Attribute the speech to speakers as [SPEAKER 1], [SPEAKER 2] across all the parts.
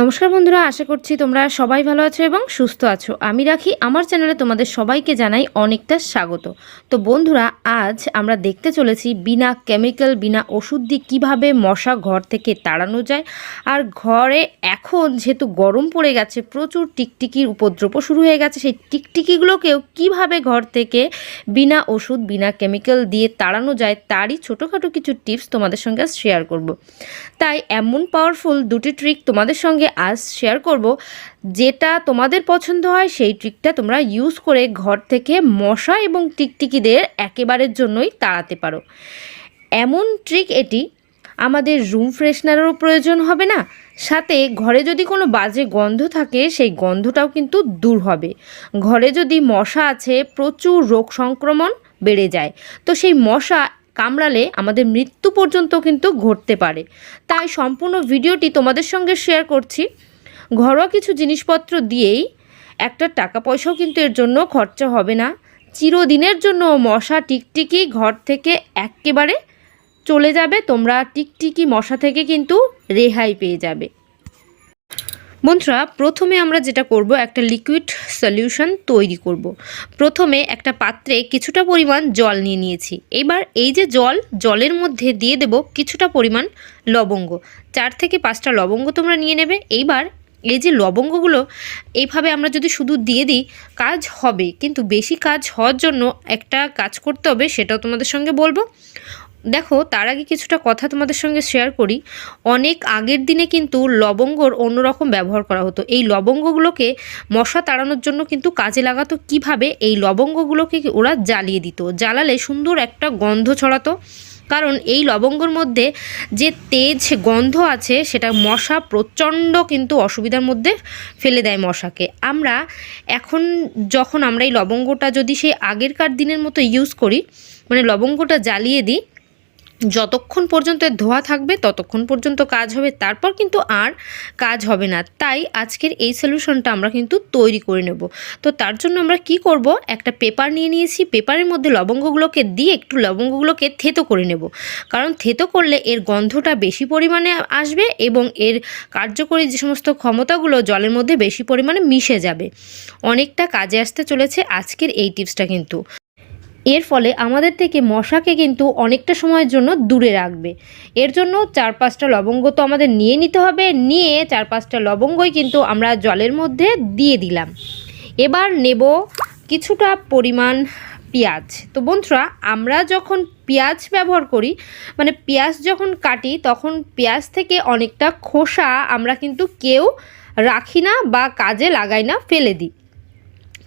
[SPEAKER 1] নমস্কার বন্ধুরা, আশা করছি তোমরা সবাই ভালো আছো এবং সুস্থ আছো। আমি রাখি, আমার চ্যানেলে তোমাদের সবাইকে জানাই অনেকটা স্বাগত। তো বন্ধুরা, আজ আমরা দেখতে চলেছি বিনা কেমিক্যাল, বিনা ওষুধ দিয়ে কীভাবে মশা ঘর থেকে তাড়ানো যায়। আর ঘরে এখন যেহেতু গরম পড়ে গেছে, প্রচুর টিকটিকির উপদ্রবও শুরু হয়ে গেছে, সেই টিকটিকিগুলোকেও কীভাবে ঘর থেকে বিনা ওষুধ, বিনা কেমিক্যাল দিয়ে তাড়ানো যায়, তারই ছোটোখাটো কিছু টিপস তোমাদের সঙ্গে শেয়ার করব। তাই এমন পাওয়ারফুল দুটি ট্রিক তোমাদের সঙ্গে আজ শেয়ার করব যেটা তোমাদের পছন্দ হয় সেই ট্রিকটা তোমরা ইউজ করে ঘর থেকে মশা এবং টিকটিকিদের একেবারের জন্যই তাড়াতে পারো। এমন ট্রিক এটি আমাদের রুম ফ্রেশনারেরও প্রয়োজন হবে না। সাথে ঘরে যদি কোনো বাজে গন্ধ থাকে, সেই গন্ধটাও কিন্তু দূর হবে। ঘরে যদি মশা আছে, প্রচুর রোগ সংক্রমণ বেড়ে যায়। তো সেই মশা কামড়ালে আমাদের মৃত্যু পর্যন্ত কিন্তু ঘটতে পারে। তাই সম্পূর্ণ ভিডিওটি তোমাদের সঙ্গে শেয়ার করছি। ঘরোয়া কিছু জিনিসপত্র দিয়েই একটা টাকা পয়সাও কিন্তু এর জন্য খরচা হবে না। চিরদিনের জন্য মশা টিকটিকি ঘর থেকে একেবারে চলে যাবে, তোমরা টিকটিকি মশা থেকে কিন্তু রেহাই পেয়ে যাবে। বন্ধুরা, প্রথমে আমরা যেটা করব, একটা লিকুইড সলিউশন তৈরি করব। প্রথমে একটা পাত্রে কিছুটা পরিমাণ জল নিয়ে নিয়েছি। এবার এই যে জল, জলের মধ্যে দিয়ে দেব কিছুটা পরিমাণ লবঙ্গ। চার থেকে পাঁচটা লবঙ্গ তোমরা নিয়ে নেবে। এইবার এই যে লবঙ্গগুলো এইভাবে আমরা যদি শুধু দিয়ে দিই, কাজ হবে। কিন্তু বেশি কাজ হওয়ার জন্য একটা কাজ করতে হবে, সেটাও তোমাদের সঙ্গে বলব। দেখো, তার আগে কিছুটা কথা তোমাদের সঙ্গে শেয়ার করি। অনেক আগের দিনে কিন্তু লবঙ্গর অন্যরকম ব্যবহার করা হতো। এই লবঙ্গগুলোকে মশা তাড়ানোর জন্য কিন্তু কাজে লাগাতো কীভাবে? এই লবঙ্গগুলোকে ওরা জ্বালিয়ে দিত। জ্বালালে সুন্দর একটা গন্ধ ছড়াতো। কারণ এই লবঙ্গর মধ্যে যে তেজ গন্ধ আছে, সেটা মশা প্রচণ্ড কিন্তু অসুবিধার মধ্যে ফেলে দেয় মশাকে। আমরা এখন যখন আমরা এই লবঙ্গটা যদি সেই আগেরকার দিনের মতো ইউজ করি মানে লবঙ্গটা জ্বালিয়ে দিই যতক্ষণ পর্যন্ত এর ধোয়া থাকবে, ততক্ষণ পর্যন্ত কাজ হবে, তারপর কিন্তু আর কাজ হবে না। তাই আজকের এই সলিউশনটা আমরা কিন্তু তৈরি করে নেব। তো তার জন্য আমরা কি করব? একটা পেপার নিয়ে নিয়েছি। পেপারের মধ্যে লবঙ্গগুলোকে দিয়ে একটু লবঙ্গগুলোকে থেতো করে নেব। কারণ থেতো করলে এর গন্ধটা বেশি পরিমাণে আসবে এবং এর কার্যকরী যে সমস্ত ক্ষমতাগুলো জলের মধ্যে বেশি পরিমাণে মিশে যাবে। অনেকটা কাজে আসতে চলেছে আজকের এই টিপসটা কিন্তু। এর ফলে আমাদের থেকে মশাকে কিন্তু অনেকটা সময়ের জন্য দূরে রাখবে। এর জন্য চার পাঁচটা লবঙ্গ তো আমাদের নিয়ে নিতে হবে। নিয়ে চার পাঁচটা লবঙ্গই কিন্তু আমরা জলের মধ্যে দিয়ে দিলাম। এবার নেব কিছুটা পরিমাণ পেঁয়াজ। তো বন্ধুরা, আমরা যখন পেঁয়াজ ব্যবহার করি মানে পেঁয়াজ যখন কাটি, তখন পেঁয়াজ থেকে অনেকটা খোসা আমরা কিন্তু কেউ রাখি না বা কাজে লাগাই না, ফেলে দিই।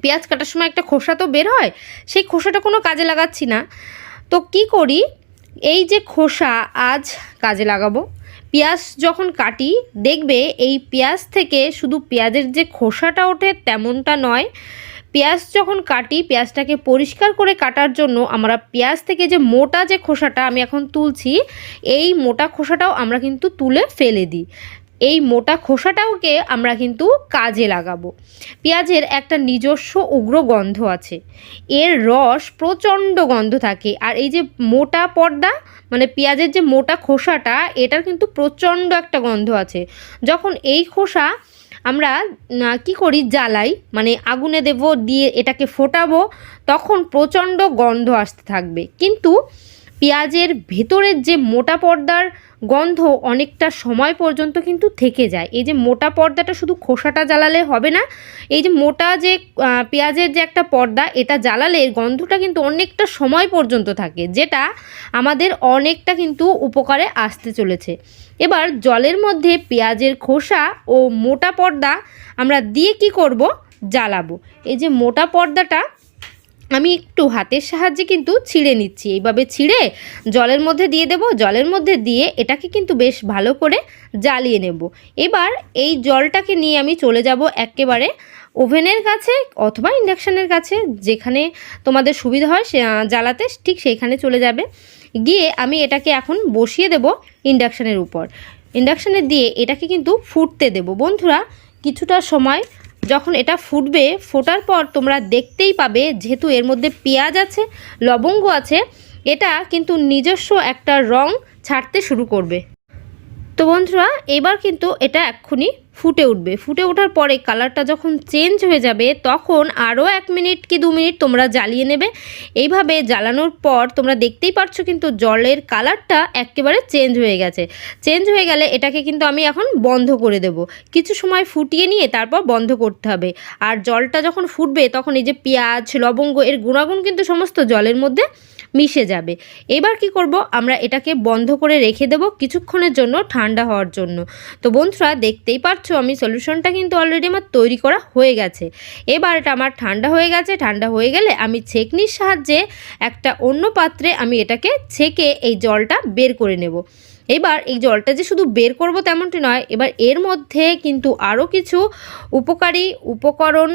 [SPEAKER 1] পেঁয়াজ কাটার সময় একটা খোসা তো বের হয়, সেই খোসাটা কোনো কাজে লাগাচ্ছি না। তো কি করি? এই যে খোসা আজ কাজে লাগাবো। পেঁয়াজ যখন কাটি, দেখবে এই পেঁয়াজ থেকে শুধু পেঁয়াজের যে খোসাটা ওঠে তেমনটা নয়। পেঁয়াজ যখন কাটি, পেঁয়াজটাকে পরিষ্কার করে কাটার জন্য আমরা পেঁয়াজ থেকে যে মোটা যে খোসাটা আমি এখন তুলছি, এই মোটা খোসাটাও আমরা কিন্তু তুলে ফেলে দিই। এই মোটা খোসাটাওকে আমরা কিন্তু কাজে লাগাবো। পেঁয়াজের একটা নিজস্ব উগ্র গন্ধ আছে। এর রস প্রচণ্ড গন্ধ থাকে। আর এই যে মোটা পর্দা মানে পেঁয়াজের যে মোটা খোসাটা, এটার কিন্তু প্রচণ্ড একটা গন্ধ আছে। যখন এই খোসা আমরা কি করি? জ্বালাই মানে আগুনে দেব, দিয়ে এটাকে ফোটাবো, তখন প্রচণ্ড গন্ধ আসতে থাকবে। কিন্তু পেঁয়াজের ভেতরের যে মোটা পর্দার গন্ধ অনেকটা সময় পর্যন্ত কিন্তু থেকে যায়। এই যে মোটা পর্দাটা শুধু খোসাটা জ্বালালে হবে না, এই যে মোটা যে পেঁয়াজের যে একটা পর্দা, এটা জ্বালালে গন্ধটা কিন্তু অনেকটা সময় পর্যন্ত থাকে, যেটা আমাদের অনেকটা কিন্তু উপকারে আসতে চলেছে। এবার জলের মধ্যে পেঁয়াজের খোসা ও মোটা পর্দা আমরা দিয়ে কি করব? জ্বালাবো। এই যে মোটা পর্দাটা আমি একটু হাতের সাহায্যে কিন্তু ছিঁড়ে নিচ্ছি। এইভাবে ছিঁড়ে জলের মধ্যে দিয়ে দেব, জলের মধ্যে দিয়ে এটাকে কিন্তু বেশ ভালো করে জ্বালিয়ে নেব। এবার এই জলটাকে নিয়ে আমি চলে যাব একেবারে ওভেনের কাছে অথবা ইন্ডাকশানের কাছে, যেখানে তোমাদের সুবিধা হয় সে জ্বালাতে ঠিক সেইখানে চলে যাবে। গিয়ে আমি এটাকে এখন বসিয়ে দেব ইন্ডাকশানের উপর। ইন্ডাকশানে দিয়ে এটাকে কিন্তু ফুটতে দেব। বন্ধুরা, কিছুটা সময় যখন এটা ফুটবে, ফোটার পর তোমরা দেখতেই পাবে যেহেতু এর মধ্যে পেঁয়াজ আছে, লবঙ্গ আছে, এটা কিন্তু নিজস্ব একটা রং ছাড়তে শুরু করবে। তো বন্ধুরা, এবার কিন্তু এটা এক্ষুনি ফুটে উঠবে। ফুটে ওঠার পরে কালারটা যখন চেঞ্জ হয়ে যাবে, তখন আরও এক মিনিট কি দু মিনিট তোমরা জ্বালিয়ে নেবে। এইভাবে জ্বালানোর পর তোমরা দেখতেই পারছ কিন্তু জলের কালারটা একেবারে চেঞ্জ হয়ে গেছে। চেঞ্জ হয়ে গেলে এটাকে কিন্তু আমি এখন বন্ধ করে দেব। কিছু সময় ফুটিয়ে নিয়ে তারপর বন্ধ করতে হবে। আর জলটা যখন ফুটবে, তখন এই যে পেঁয়াজ, লবঙ্গ এর গুণাগুণ কিন্তু সমস্ত জলের মধ্যে মিশে যাবে। এবার কি করব? আমরা এটাকে বন্ধ করে রেখে দেব কিছুক্ষণের জন্য ঠান্ডা হওয়ার জন্য। তো বন্ধুরা, দেখতেই পাচ্ছ আমি সলিউশনটা কিন্তু অলরেডি আমার তৈরি করা হয়ে গেছে। এবার এটা আমার ঠান্ডা হয়ে গেছে, ঠান্ডা হয়ে গেলে আমি ছেঁকনির সাহায্যে একটা অন্য পাত্রে আমি এটাকে ছেঁকে এই জলটা বের করে নেব। এবার এই জলটা যে শুধু বের করব তেমনটি নয়, এবার এর মধ্যে কিন্তু আরও কিছু উপকারী উপকরণ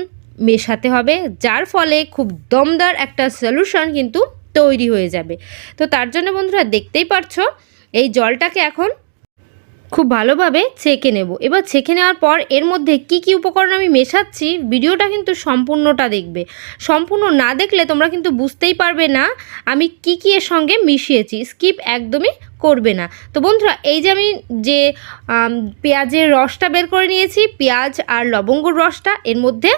[SPEAKER 1] মেশাতে হবে, যার ফলে খুব দমদার একটা সলিউশন কিন্তু তৈরি হয়ে যাবে। তো তার জন্য বন্ধুরা দেখতেই পারছ, এই জলটাকে এখন খুব ভালোভাবে ছেঁকে নেব। এবার ছেঁকে নেওয়ার পর এর মধ্যে কি কি উপকরণ আমি মেশাচ্ছি ভিডিওটা কিন্তু সম্পূর্ণটা দেখবে। সম্পূর্ণ না দেখলে তোমরা কিন্তু বুঝতেই পারবে না আমি কি কি এর সঙ্গে মিশিয়েছি। স্কিপ একদমই করবে না। তো বন্ধুরা, এই যে আমি যে পেঁয়াজের রসটা বের করে নিয়েছি, পেঁয়াজ আর লবঙ্গর রসটা, এর মধ্যে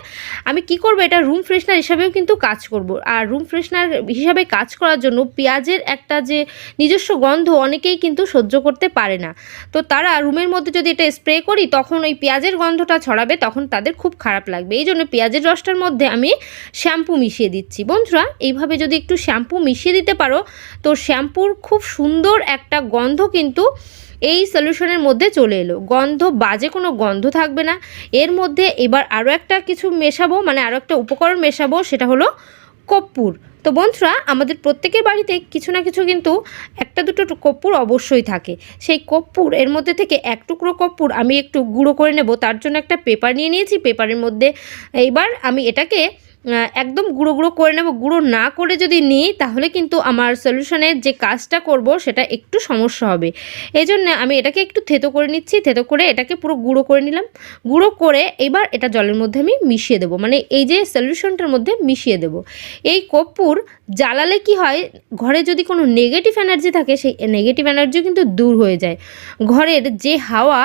[SPEAKER 1] আমি কি করব, এটা রুম ফ্রেশনার হিসাবেও কিন্তু কাজ করব। আর রুম ফ্রেশনার হিসাবে কাজ করার জন্য পেঁয়াজের একটা যে নিজস্ব গন্ধ অনেকেই কিন্তু সহ্য করতে পারে না। তো তারা রুমের মধ্যে যদি এটা স্প্রে করি, তখন ওই পেঁয়াজের গন্ধটা ছড়াবে, তখন তাদের খুব খারাপ লাগবে। এই জন্য পেঁয়াজের রসটার মধ্যে আমি শ্যাম্পু মিশিয়ে দিচ্ছি। বন্ধুরা, এইভাবে যদি একটু শ্যাম্পু মিশিয়ে দিতে পারো, তো শ্যাম্পুর খুব সুন্দর একটা গন্ধ কিন্তু এই সলিউশনের মধ্যে চলে এলো। গন্ধ, বাজে কোনো গন্ধ থাকবে না। এর মধ্যে এবার আরও একটা কিছু মেশাবো মানে আরও একটা উপকরণ মেশাবো, সেটা হলো কর্পূর। তো বন্ধুরা, আমাদের প্রত্যেকের বাড়িতে কিছু না কিছু কিন্তু একটা দুটো কর্পূর অবশ্যই থাকে। সেই কর্পূর, এর মধ্যে থেকে এক টুকরো কর্পূর আমি একটু গুঁড়ো করে নেব, তার জন্য একটা পেপার নিয়ে নিয়েছি। পেপারের মধ্যে এইবার আমি এটাকে একদম গুঁড়ো গুঁড়ো করে নেব। গুঁড়ো না করে যদি নিই, তাহলে কিন্তু আমার সলিউশনের যে কাজটা করব, সেটা একটু সমস্যা হবে। এই জন্য আমি এটাকে একটু থেতো করে নিচ্ছি। থেতো করে এটাকে পুরো গুঁড়ো করে নিলাম। গুঁড়ো করে এবার এটা জলের মধ্যে আমি মিশিয়ে দেবো। মানে এই যে সলিউশনটার মধ্যে মিশিয়ে দেবো। এই কর্পূর জ্বালালে কি হয়, ঘরে যদি কোনো নেগেটিভ এনার্জি থাকে, সেই নেগেটিভ এনার্জিও কিন্তু দূর হয়ে যায়। ঘরের যে হাওয়া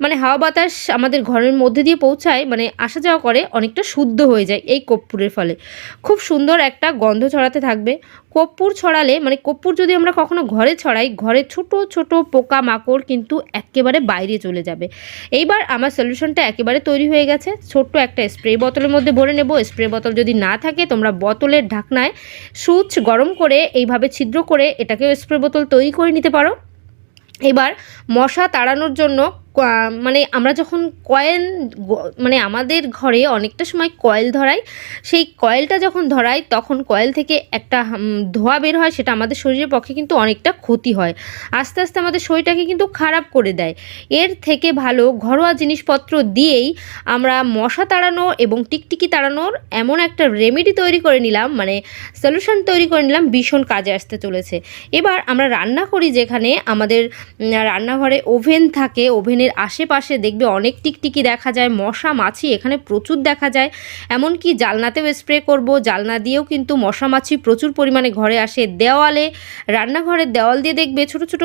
[SPEAKER 1] মানে হাওয়া বাতাস আমাদের ঘরের মধ্যে দিয়ে পৌঁছায় মানে আসা যাওয়া করে অনেকটা শুদ্ধ হয়ে যায় এই কর্পূরের ফলে। খুব সুন্দর একটা গন্ধ ছড়াতে থাকবে। কর্পূর ছড়ালে মানে কর্পূর যদি আমরা কখনো ঘরে ছড়াই, ঘরে ছোট ছোট পোকা মাকড় কিন্তু একেবারে বাইরে চলে যাবে। এইবার আমার সলিউশনটা একেবারে তৈরি হয়ে গেছে। ছোট্ট একটা স্প্রে বোতলের মধ্যে ভরে নেব। স্প্রে বোতল যদি না থাকে, তোমরা বোতলের ঢাকনায় সুচ গরম করে এইভাবে ছিদ্র করে এটাকেও স্প্রে বোতল তৈরি করে নিতে পারো। এবার মশা তাড়ানোর জন্য মানে আমরা যখন কয়েল গ- মানে আমাদের ঘরে অনেকটা সময় কয়েল ধরাই, সেই কয়েলটা যখন ধরাই, তখন কয়েল থেকে একটা ধোয়া বের হয়, সেটা আমাদের শরীরের পক্ষে কিন্তু অনেকটা ক্ষতি হয়। আস্তে আস্তে আমাদের শরীরটাকে কিন্তু খারাপ করে দেয়। এর থেকে ভালো ঘরোয়া জিনিসপত্র দিয়েই আমরা মশা তাড়ানো এবং টিকটিকি তাড়ানোর এমন একটা রেমেডি তৈরি করে নিলাম মানে সলিউশন তৈরি করে নিলাম, ভীষণ কাজে আসতে চলেছে। এবার আমরা রান্না করি যেখানে আমাদের রান্নাঘরে ওভেন থাকে ওভেনের আশেপাশে দেখবে অনেক টিকটিকি দেখা যায়, মশা, মাছি এখানে প্রচুর দেখা যায়। এমনকি জালনাতেও স্প্রে করব, জালনা দিয়েও কিন্তু মশা, মাছি প্রচুর পরিমাণে ঘরে আসে। দেওয়ালে, রান্নাঘরের দেওয়াল দিয়ে দেখবে ছোট ছোট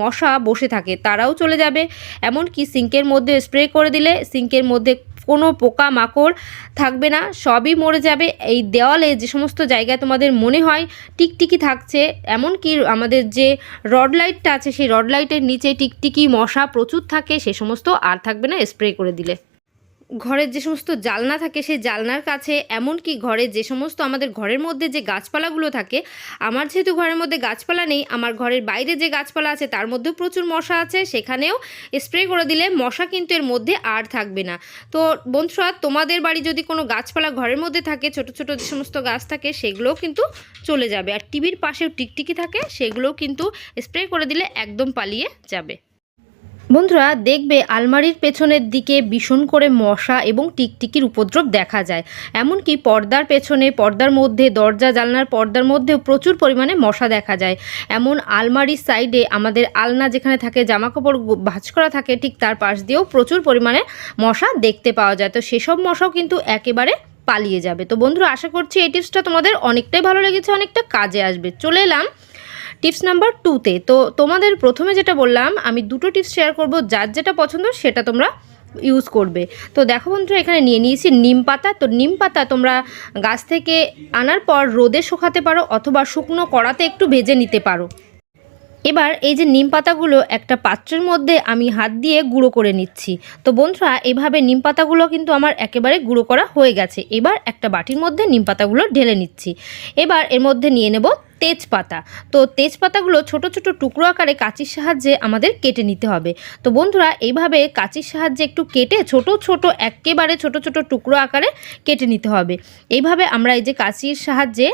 [SPEAKER 1] মশা বসে থাকে, তারাও চলে যাবে। এমনকি সিঙ্কের মধ্যে স্প্রে করে দিলে, সিঙ্কের মধ্যে কোনো পোকা মাকড় থাকবে না, সবই মরে যাবে। এই দেওয়ালে যে সমস্ত জায়গায় তোমাদের মনে হয় টিকটিকি থাকছে, এমনকি আমাদের যে রড লাইটটা আছে, সেই রড লাইটের নিচে টিকটিকি মশা প্রচুর থাকে, সে সমস্ত আর থাকবে না, স্প্রে করে দিলে। ঘরের যে সমস্ত জালনা থাকে, সেই জালনার কাছে, এমনকি ঘরে যে সমস্ত আমাদের ঘরের মধ্যে যে গাছপালাগুলো থাকে, আমার যেহেতু ঘরের মধ্যে গাছপালা নেই, আমার ঘরের বাইরে যে গাছপালা আছে, তার মধ্যেও প্রচুর মশা আছে, সেখানেও স্প্রে করে দিলে মশা কিন্তু এর মধ্যে আর থাকবে না। তো বন্ধুরা, তোমাদের বাড়ি যদি কোনো গাছপালা ঘরের মধ্যে থাকে, ছোট ছোট যে সমস্ত গাছ থাকে, সেগুলোও কিন্তু চলে যাবে। আর টিভির পাশেও টিকটিকি থাকে, সেগুলোও কিন্তু স্প্রে করে দিলে একদম পালিয়ে যাবে। বন্ধুরা, দেখবে আলমারির পেছনের দিকে ভীষণ করে মশা এবং টিকটিকির উপদ্রব দেখা যায়। এমনকি পর্দার পেছনে, পর্দার মধ্যে, দরজা, জানলার পর্দার মধ্যেও প্রচুর পরিমাণে মশা দেখা যায়। এমন আলমারির সাইডে আমাদের আলনা যেখানে থাকে, জামাকাপড় ভাঁজ করা থাকে, ঠিক তার পাশ দিয়েও প্রচুর পরিমাণে মশা দেখতে পাওয়া যায়। তো সেসব মশাও কিন্তু একেবারে পালিয়ে যাবে। তো বন্ধুরা, আশা করছি এই টিপসটা তোমাদের অনেকটাই ভালো লেগেছে, অনেকটা কাজে আসবে। চলে এলাম টিপস নাম্বার টুতে তো তোমাদের প্রথমে যেটা বললাম, আমি দুটো টিপস শেয়ার করব, যার যেটা পছন্দ সেটা তোমরা ইউজ করবে। তো দেখো বন্ধুরা, এখানে নিয়ে নিয়েছি নিম পাতা। তো নিম পাতা তোমরা গাছ থেকে আনার পর রোদে শুকাতে পারো অথবা শুকনো কড়াতে একটু ভেজে নিতে পারো। এবার এই যে নিম পাতাগুলো একটা পাত্রের মধ্যে আমি হাত দিয়ে গুঁড়ো করে নিচ্ছি। তো বন্ধুরা, এভাবে নিম পাতাগুলো কিন্তু আমার একেবারে গুঁড়ো করা হয়ে গেছে। এবার একটা বাটির মধ্যে নিম পাতাগুলো ঢেলে নিচ্ছি। এবার এর মধ্যে নিয়ে নেব তেজপাতা। তো তেজপাতাগুলো ছোট ছোট টুকরো আকারে কাঁচির সাহায্যে আমাদের কেটে নিতে হবে। তো বন্ধুরা, এইভাবে কাঁচির সাহায্যে একটু কেটে ছোট ছোট একেবারে ছোট ছোট টুকরো আকারে কেটে নিতে হবে। এইভাবে আমরা এই যে কাঁচির সাহায্যে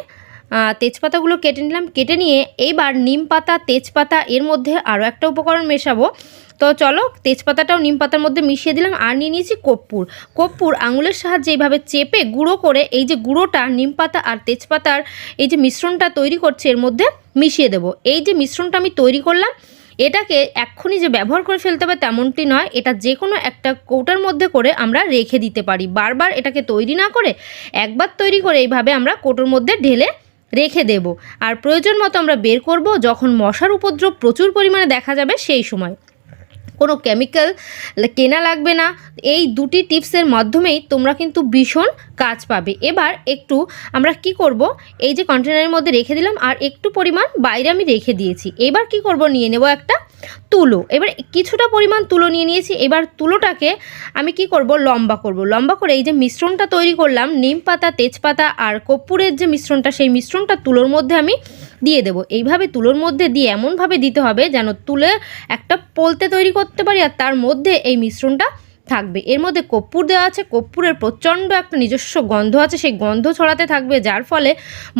[SPEAKER 1] তেজপাতাগুলো কেটে নিলাম, কেটে নিয়ে এইবার নিম পাতা, তেজপাতা, এর মধ্যে আরও একটা উপকরণ মেশাবো। তো চলো, তেজপাতাটাও নিম পাতার মধ্যে মিশিয়ে দিলাম আর নিয়ে নিয়েছি কর্পূর। কর্পূর আঙুলের সাহায্যে এইভাবে চেপে গুঁড়ো করে এই যে গুঁড়োটা, নিম পাতা আর তেজপাতার এই যে মিশ্রণটা তৈরি করছে, এর মধ্যে মিশিয়ে দেবো। এই যে মিশ্রণটা আমি তৈরি করলাম, এটাকে এক্ষুনি যে ব্যবহার করে ফেলতে হবে তেমনটি নয়, এটা যে কোনো একটা কৌটার মধ্যে করে আমরা রেখে দিতে পারি। বারবার এটাকে তৈরি না করে একবার তৈরি করে এইভাবে আমরা কৌটোর মধ্যে ঢেলে রেখে দেব। আর প্রয়োজন মতো আমরা বের করব যখন মশার উপদ্রব প্রচুর পরিমাণে দেখা যাবে সেই সময়। কোনো কেমিক্যাল কেনা লাগবে না। এই দুটি টিপসের মাধ্যমেই তোমরা কিন্তু ভীষণ কাজ পাবে। এবার একটু আমরা কি করব? এই যে কন্টেনারের মধ্যে রেখে দিলাম আর একটু পরিমাণ বাইরে আমি রেখে দিয়েছি। এবার কি করব? নিয়ে নেব একটা তুলো। এবার কিছুটা পরিমাণ তুলো নিয়ে নিয়েছি। এবার তুলোটাকে আমি কি করব? লম্বা করব। লম্বা করে এই যে মিশ্রণটা তৈরি করলাম, নিম পাতা, তেজপাতা আর কর্পূরের যে মিশ্রণটা, সেই মিশ্রণটা তুলোর মধ্যে আমি দিয়ে দেবো। এইভাবে তুলোর মধ্যে দিয়ে এমনভাবে দিতে হবে যেন তুলে একটা পোলতে তৈরি করতে পারি আর তার মধ্যে এই মিশ্রণটা থাকবে। এর মধ্যে কর্পূর দেওয়া আছে। কর্পূরের প্রচণ্ড একটা নিজস্ব গন্ধ আছে। সেই গন্ধ ছড়াতে থাকবে যার ফলে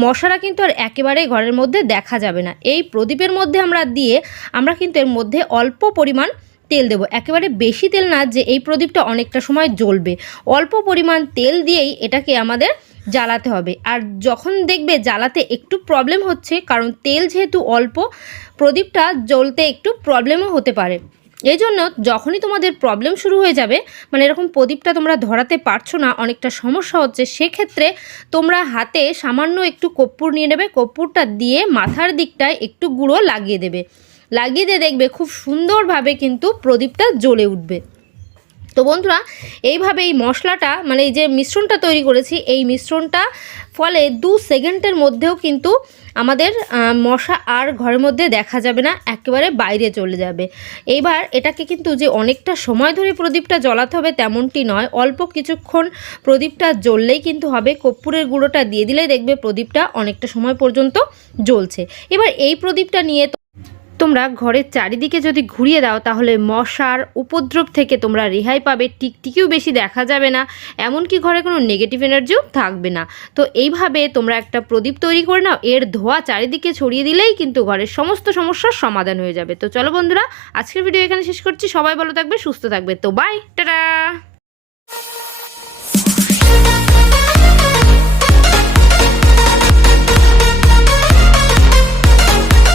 [SPEAKER 1] মশারা কিন্তু আর একেবারেই ঘরের মধ্যে দেখা যাবে না। এই প্রদীপের মধ্যে আমরা দিয়ে আমরা কিন্তু এর মধ্যে অল্প পরিমাণ তেল দেবো। একেবারে বেশি তেল না যে এই প্রদীপটা অনেকটা সময় জ্বলবে। অল্প পরিমাণ তেল দিয়েই এটাকে আমাদের জ্বালাতে হবে। আর যখন দেখবে জ্বালাতে একটু প্রবলেম হচ্ছে, কারণ তেল যেহেতু অল্প, প্রদীপটা জ্বলতে একটু প্রবলেমও হতে পারে। এই জন্য যখনই তোমাদের প্রবলেম শুরু হয়ে যাবে মানে এরকম প্রদীপটা তোমরা ধরাতে পারছ না, অনেকটা সমস্যা হচ্ছে, সেক্ষেত্রে তোমরা হাতে সামান্য একটু কর্পূর নিয়ে নেবে, কর্পূরটা দিয়ে মাথার দিকটায় একটু গুঁড়ো লাগিয়ে দেবে। লাগিয়ে দিয়ে দেখবে খুব সুন্দরভাবে কিন্তু প্রদীপটা জ্বলে উঠবে। তো বন্ধুরা, এইভাবে এই মশলাটা মানে এই যে মিশ্রণটা তৈরি করেছি, এই মিশ্রণটা ফলে দু সেকেন্ডের মধ্যেও কিন্তু আমাদের মশা আর ঘরের মধ্যে দেখা যাবে না, একেবারে বাইরে চলে যাবে। এইবার এটাকে কিন্তু যে অনেকটা সময় ধরে প্রদীপটা জ্বলাতে হবে তেমনটি নয়, অল্প কিছুক্ষণ প্রদীপটা জ্বললেই কিন্তু হবে, কর্পূরের গুঁড়োটা দিয়ে দিলেই দেখবে প্রদীপটা অনেকটা সময় পর্যন্ত জ্বলছে। এবার এই প্রদীপটা নিয়ে তোমরা ঘরের চারিদিকে যদি ঘুরিয়ে দাও, তাহলে মশার উপদ্রব থেকে তোমরা রেহাই পাবে। টিকটিকিও বেশি দেখা যাবে না, এমনকি ঘরে কোনো নেগেটিভ এনার্জিও থাকবে না। তো এইভাবে তোমরা একটা প্রদীপ তৈরি করে নাও, এর ধোয়া চারিদিকে ছড়িয়ে দিলেই কিন্তু ঘরের সমস্ত সমস্যার সমাধান হয়ে যাবে। তো চলো বন্ধুরা, আজকের ভিডিও এখানে শেষ করছি। সবাই ভালো থাকবে, সুস্থ থাকবে। তো বাই টাটা